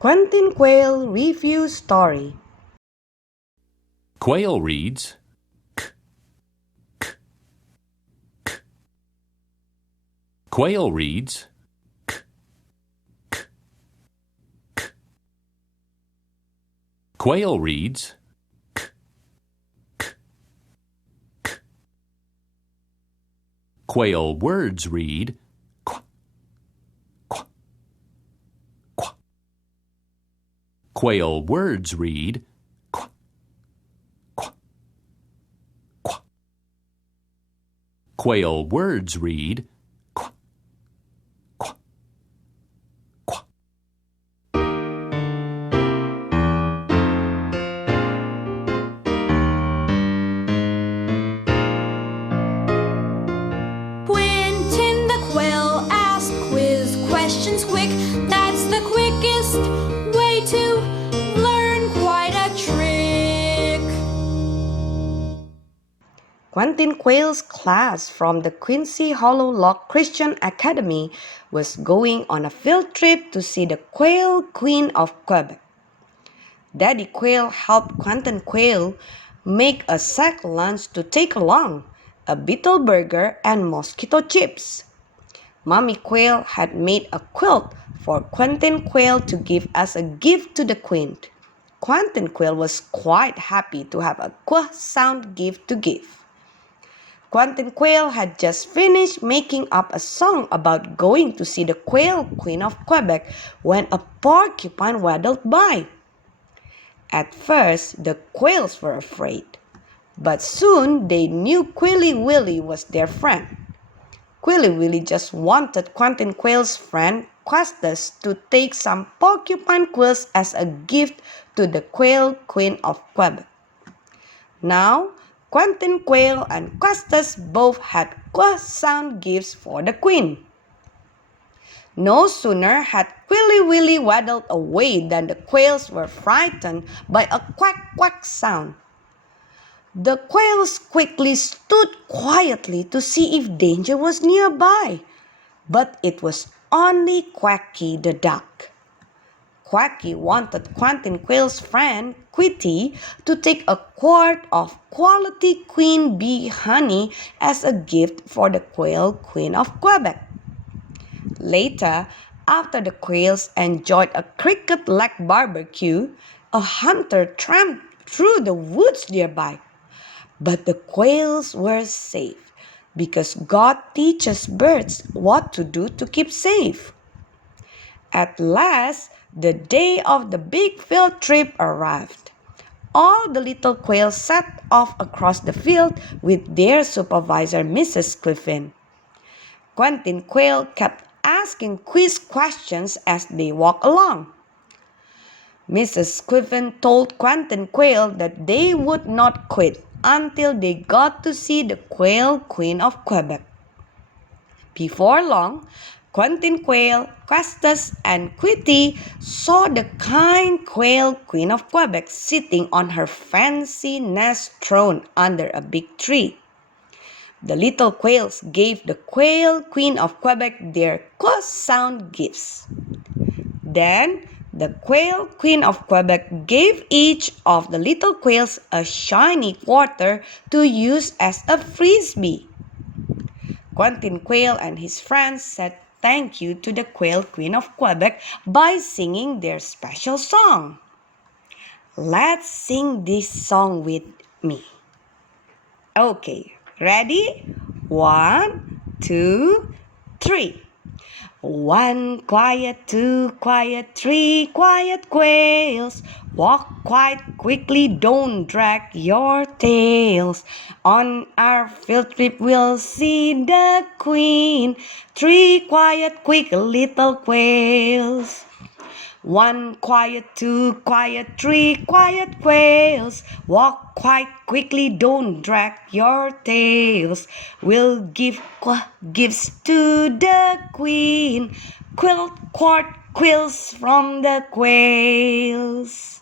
Quentin Quail Review Story. Quail reads k, k, k. Quail reads k, k, k. Quail reads k, k, k. Quail words read qu, qu, qu. Quail words read qu, qu, qu. Quail words read qu, qu, qu. Quentin the Quail asked quiz questions quick. That's the quickest way to learn quite a trick. Quentin Quail's class from the Quincy Hollow Log Christian Academy was going on a field trip to see the Quail Queen of Quebec. Daddy Quail helped Quentin Quail make a sack lunch to take along, a beetle burger and mosquito chips. Mommy Quail had made a quilt for Quentin Quail to give as a gift to the Queen. Quentin Quail was quite happy to have a quah sound gift to give. Quentin Quail had just finished making up a song about going to see the Quail Queen of Quebec when a porcupine waddled by. At first, the quails were afraid, but soon they knew Quilly Willy was their friend. Quilly Willy just wanted Quentin Quail's friend Quastus to take some porcupine quills as a gift to the Quail Queen of Quebec. Now, Quentin Quail and Quastus both had quah sound gifts for the Queen. No sooner had Quilly Willy waddled away than the quails were frightened by a quack quack sound. The quails quickly stood quietly to see if danger was nearby, but it was only Quacky the duck. Quacky wanted Quentin Quail's friend Quitty to take a quart of quality queen bee honey as a gift for the Quail Queen of Quebec. Later, after the quails enjoyed a cricket-leg barbecue, a hunter tramped through the woods nearby. But the quails were safe because God teaches birds what to do to keep safe. At last, the day of the big field trip arrived. All the little quails set off across the field with their supervisor, Mrs. Cliffin. Quentin Quail kept asking quiz questions as they walked along. Mrs. Cliffin told Quentin Quail that they would not quit until they got to see the Quail Queen of Quebec. Before long, Quentin Quail, Quastus, and Quitty saw the kind Quail Queen of Quebec sitting on her fancy nest throne under a big tree. The little quails gave the Quail Queen of Quebec their quah sound gifts. Then, the Quail Queen of Quebec gave each of the little quails a shiny quarter to use as a frisbee. Quentin Quail and his friends said thank you to the Quail Queen of Quebec by singing their special song. Let's sing this song with me. Okay, ready? 1, 2, 3. 1 quiet, 2 quiet, 3 quiet quails. Walk quite quickly, don't drag your tails. On our field trip we'll see the Queen. 3 quiet, quick little quails. 1 quiet, 2 quiet, 3 quiet quails. Walk quite quickly, don't drag your tails. We'll give gifts to the Queen. Quilt, quart, quills from the quails.